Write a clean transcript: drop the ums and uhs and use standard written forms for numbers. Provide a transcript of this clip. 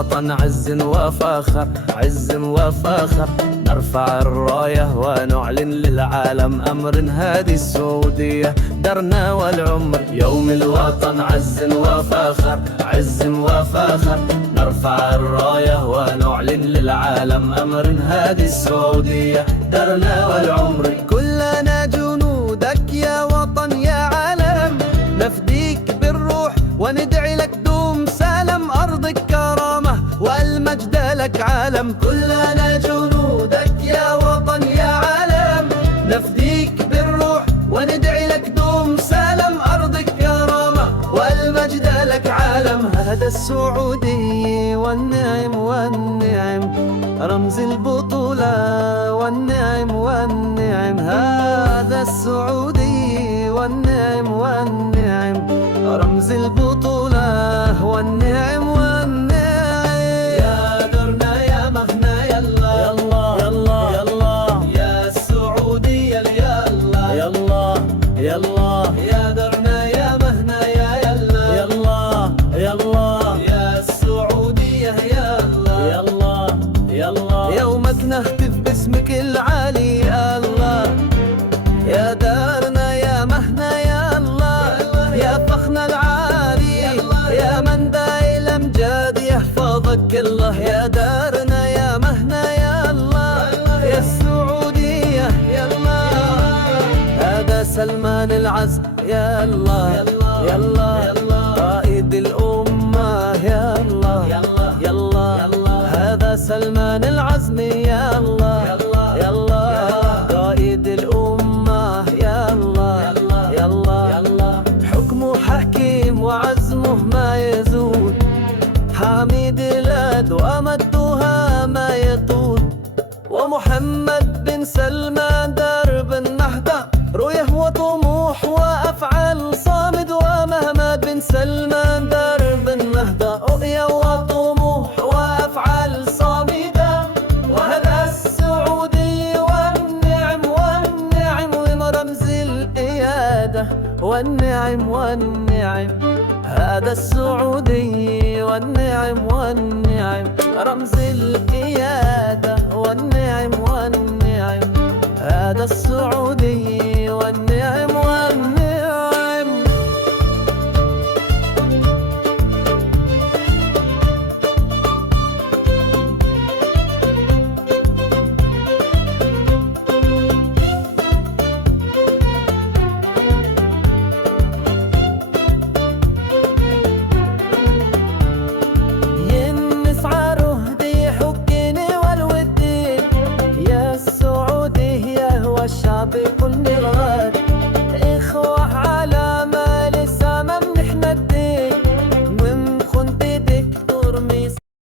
الوطن عز وفخر، عز وفخر. نرفع الراية ونعلن للعالم أمر هذه السعودية درنا والعمر. يوم الوطن عز وفخر، عز وفخر. نرفع الراية ونعلن للعالم أمر هذه السعودية درنا والعمر. كلنا جنودك يا وطن يا عالم، نفديك بالروح وندعي لك دوم سلام. أرضك كرامة والمجد لك عالم. كلنا جنودك يا وطن يا عالم، نفديك بالروح وندعي لك دوم سلام. أرضك كرامة والمجد لك عالم. هذا السعودي والنعم والنعم، رمز البطولة والنعم والنعم. هذا السعودي والنعم والنعم، رمز البطولة والنعم والنعم. يا درنا يا مهنا يلا يلا يلا يلا، يا السعودية يلا يلا يلا. يا درنا يا مهنا يا يلا يلا يلا، يا السعودية يلا يلا يلا. يومك نهتف باسمك العالي يا الله، يا دارنا يا مهنا يا الله، يا فخنا العالي، يا من داعي الأمجاد يحفظك الله. يا دارنا يا مهنا يا الله، يا السعودية يا الله. هذا سلمان العزم يا الله يا الله، قائد الأمة يا الله يا الله. هذا سلمان العزم يا الله يا الله، قائد الأمة يا الله يا الله. حكمه حكيم وعزمه ما يزول، حامي بلاد وأمدها ما يطول. ومحمد بن سلمان درب النهضة، رؤيه وطموح وأفعال صامد. ومحمد بن سلمان درب النهضة، رؤيه وطموح وأفعال صامدة. وهذا السعودي والنعم والنعم، ورمز الإيادة والنعم والنعم. هذا السعودي والنعم والنعم، رمز القيادة والنعم والنعم. هذا السعودي والنعم والنعم. الشعب كل